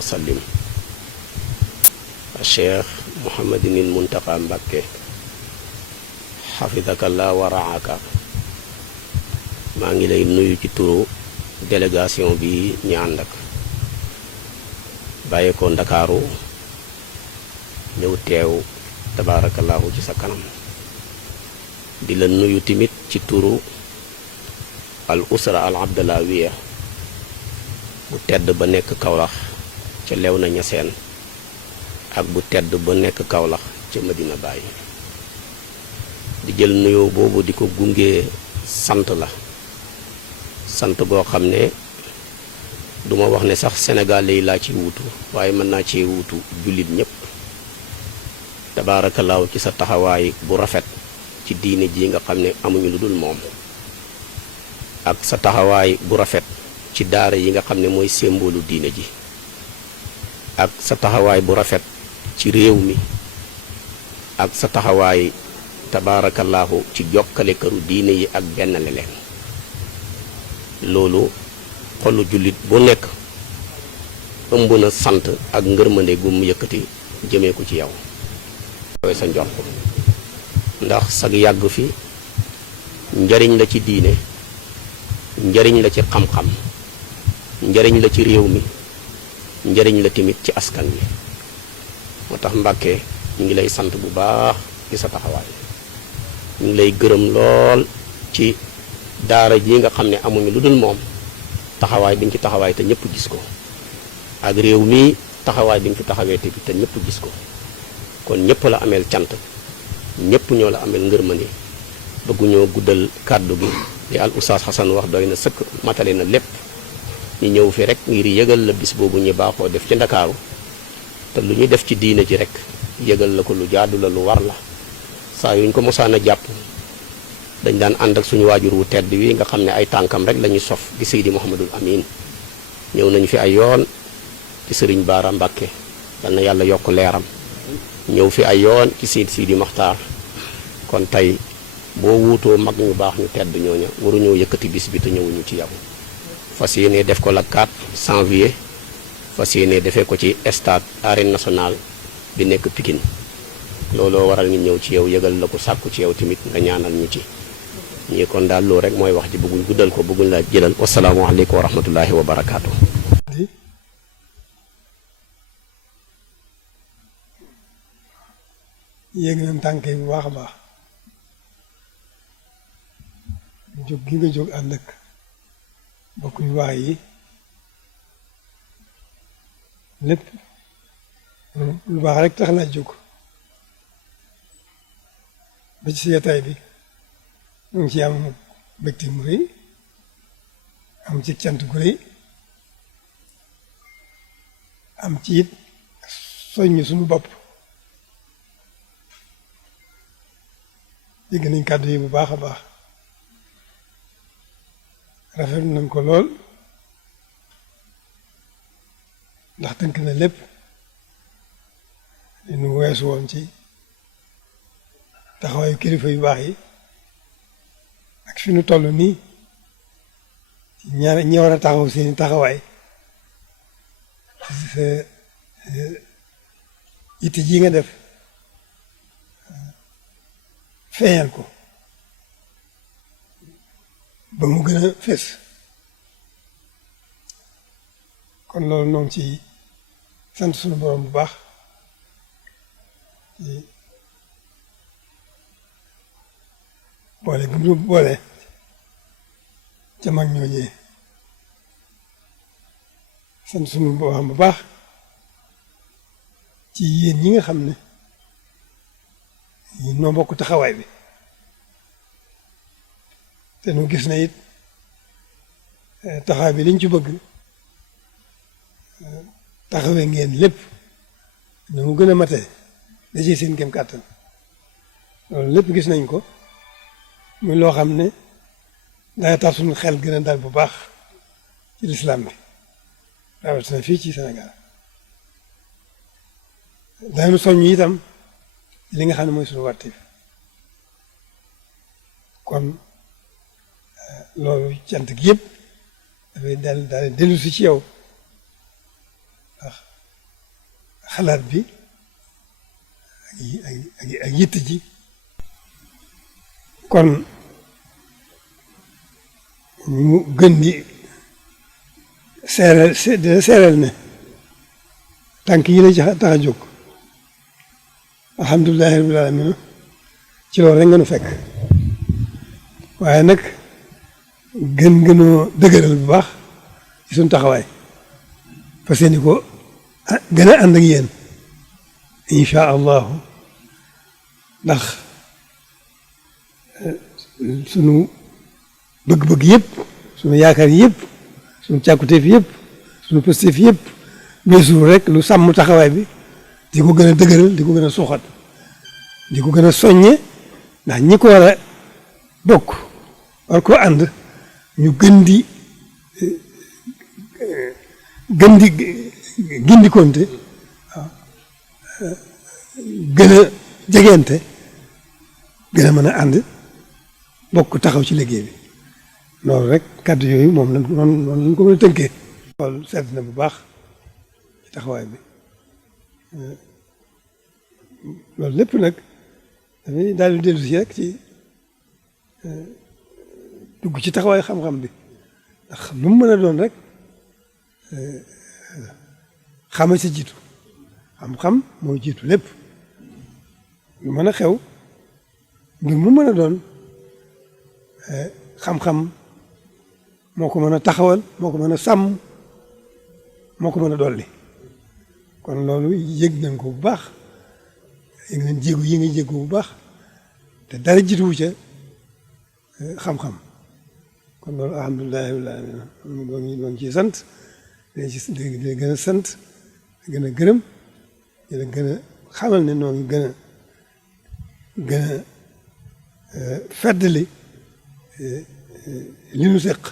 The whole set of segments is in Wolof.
wa sallim Cheikh Mouhamadinil Muntaqa Mbakke xafidakallah wa raaka maa ngi lay nuyu ci turu délégation bi ñi ànd ak bàyyi ko Ndakaaru ñëw teew tabaarakallahu ci sa kanam di la nuyu timit ci turu al usra al abdalawiya bu tedd ba nekk Kawlax ca Léona Niassène ak bu tedd ba nekk Kawlax ca Medina Baye di jël nuyoo boobu di ko gunge sant la sant goo xam ne duma wax ne sax sénégalais yi laa ci wuutu waaye mën naa cee wuutu jullit ñépp tabaarakallaahu ci sa taxawaay bu rafet ci diine ji nga xam ne amuñu lu dul moom ak sa taxawaay bu rafet ci daara yi nga xam ne mooy symbole diine ji ak sa taxawaay bu rafet ci réew mi ak sa taxawaay tabaarakallaahu ci jokkale këru diine yi ak benn leen loolu xolu jullit bu nekk ëmb na sant ak ngërmande gu mu yëkkati jëmee ko ci yow sa njort ndax sag yàgg fi njariñ la ci diine njariñ la ci xam-xam njariñ la ci réew mi njariñ la tamit ci askan wi moo tax Mbàkke ñu ngi lay sant bu baax ci sa taxawaay ñu ngi lay gërëm lool ci daara ji nga xam ne amuñu lu dul moom taxawaay bi nga ci taxawaay te ñëpp gis ko ak réew mi taxawaay bi nga ci taxawee te ñëpp gis ko kon ñëpp la ameel cant ñëpp ñoo la ameel ngërmande bëgguñoo guddal kàddu gi li al Oustaz Xasan wax doy na sëkk matale na lépp ñu ñëw fi rek ngir yëgal la bis boobu ñu baaxoo def ci Ndakaaru te lu ñu def ci diine ji rek yëgal la ko lu jaadu la lu war la saa yuñ ko mosaan a jàpp dañ daan ànd ak suñu waajur wu tedd wi nga xam ne ay tànkam rek la ñuy sof di Seydi Mouhamadul Amin ñëw nañu fi ay yoon ci Sëriñ Baara Mbàkke dal na yàlla yokk leeram ñëw fi ay yoon ci Seydi Maxtaar kon tey boo wuutoo mag ñu baax ñu tedd ñooña waruñoo yëkkati bis bi te ñëwuñu ci yow fas yéene def ko la 4 janvier fas yéene defee ko ci stade arène nationale bi nekk Pikine looloo waral ñu ñëw ci yow yëgal la ko sàkku ci yow tamit nga ñaanal ñu ci ñii kon daal loolu rek mooy wax ji bëgguñ guddal ko bëgguñ la jëlal wasalaamualeykum wa rahmatullahi wa barakaatu. yéeg nañ tànk yi bu baax a baax jóg gi nga jóg ànd ak bokk yu baax yi lépp lu baax rek tax na jóg ba ci seetaay bi ñu ngi ci am mbégte mu rëy am ci cant gu rëy am ci it soññ suñu bopp dégg nañ kàddu yi bu baax a baax rafet nañ ko lool ndax tënk na lépp li nu weesu woon ci taxawaayu kilifa yu baax yi ak fi nu toll nii ci ñi war a taxaw seeni taxawaay sa yitte ji nga def feeñal ko ba mu gën a fés kon loolu noonu ci sant sunu borom bu baax ci boole gëm lu boole ca mag ñooñee sant sunu borom bu baax ci yéen ñi nga xam ne ñi noo bokk taxawaay bi te nu gis na it taxawaay bi liñ ci bëgg taxawee ngeen lépp nu mu gën a matee da ciy seen kem kàttan loolu lépp gis nañ ko muy loo xam ne dana tax suñu xel gën a dal bu baax ci lislaam bi rawatina fii ci Sénégal danañu soññ itam li nga xam ne mooy suñu wartif kon loolu cant gi yëpp dafay daal dellu si ci yow ndax xalaat bi ak yitt ji kon ñu gën di seeral ne tànk yi la ci tax a jóg alhamdulilahi rabbil alamin ci loolu rek nga nu fekk waaye nag gënoo dëgëral bu baax ci suñu taxawaay fas yéene ko gën a ànd ak yéen incha allahu ndax sunu bëgg-bëgg yëpp sunu yaakaar yëpp sunu càkkuteef yëpp sunu positif yëpp weesu rek lu sàmm taxawaay bi di ko gën a dëgëral di ko gën a suuxat di ko gën a soññe ndax ñi ko war a bokk war koo ànd ñu gën di gindikonte waaw gën a jegeente gën a mën a ànd bokk taxaw ci liggéey bi loolu rek kàddu yooyu moom lañ ko mën a tënkee. xool sedd na bu baax ci taxawaay bi loolu lépp nag dafay daal di dellu si rek ci dugg ci taxawaay xam-xam bi ndax lu mu mën a doon rek xama ci jiitu xam-xam moo jiitu lépp lu mën a xew mbir mu mën a doon xam-xam moo ko mën a taxawal moo ko mën a sàmm moo ko mën a dolli kon loolu yëg nañ ko bu baax yëg nañ jéego yi nga jéego bu baax te dara jiituwu ca xam-xam kon loolu alhamdulilah rabbil alamin noo ngi ciy sant di gën a sant di gën a gërëm di la gën a xamal ne noo ngi gën a feddali li nu seq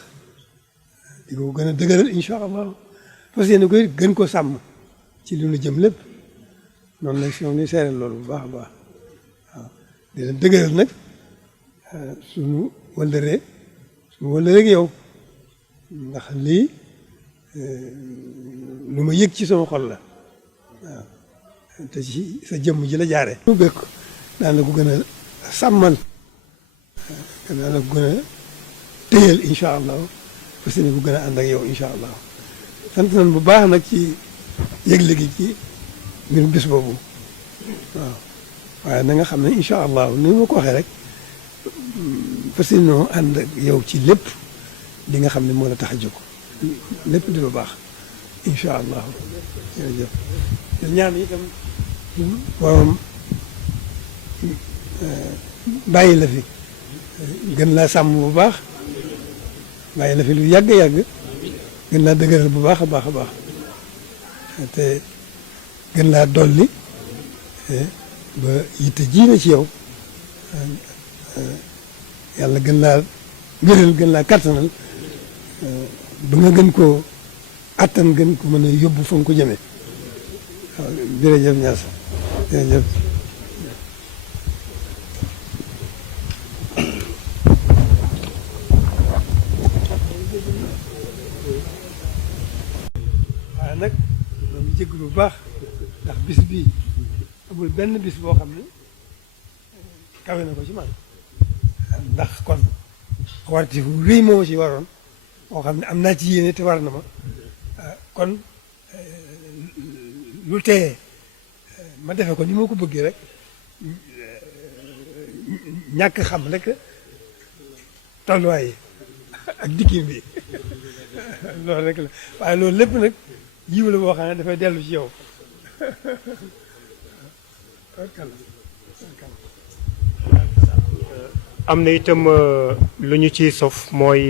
di ko gën a dëgëral incha allah fas yéene koy gën ko sàmm ci li nu jëm lépp noonu la si moom ni seereel loolu bu baax a baax waaw di leen dëgëral nag suñu wëllëree ak yow ndax lii lu ma yëg ci sama xol la waaw te ci sa jëmm ji la jaare lu bëgg daan la ko gën a sàmmal daan la ko gën a téyal incha allah fas yéene ko gën a ànd ak yow incha allah sant nañ bu baax nag ci yëgle gi ci mbir bis boobu waaw waaye na nga xam ne incha allah ni ma ko waxee rek fas yéenoo ànd ak yow ci lépp li nga xam ne moo la tax a jóg lépp di lu baax incha allah jërëjëf te ñaan itam borom bàyyi la fi gën laa sàmm bu baax bàyyi la fi lu yàgg-yàgg gën laa dëgëral bu baax a baax a baax te gën laa dolli ba yitte ji na ci yow yàlla gën laa wéral gën laa kattanal ba nga gën koo attan gën ko mën a yóbbu fa nga ko jëmee waaw jërëjëf Niass jërëjëf waaye nag loolu jégalu bu baax ndax bis bii amul benn bis boo xam ne kawe na ko ci man ndax kon warti fu rëy moo ci waroon moo xam ne am naa ci yéene te war na ma kon lu tee ma defe ko ni ma ko bëggee rek ñàkk xam rek tolluwaay yi ak dikkin bi loolu rek la waaye loolu lépp nag jiw la boo xam ne dafay dellu ci yow am na itam lu ñu ciy sof mooy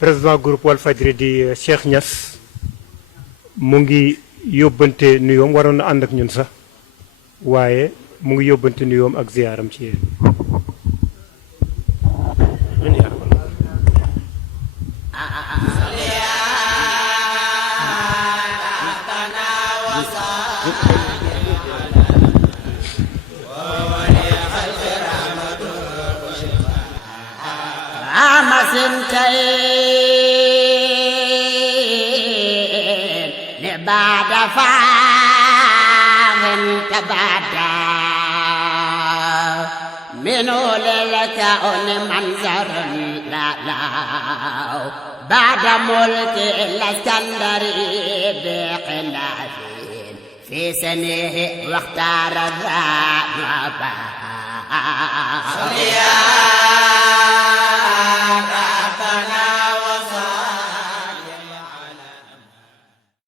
président groupe Walfadjri di Cheikh Niass mu ngi yóbbante nuyoom waroon na ànd ak ñun sax waaye mu ngi yóbbante nuyoom ak ziyaaram ci yéen. Ba فاهم تبادى منو للكون منظر لا بعد ملك الاسكندري بخلاف في سنه واختار ذا نبا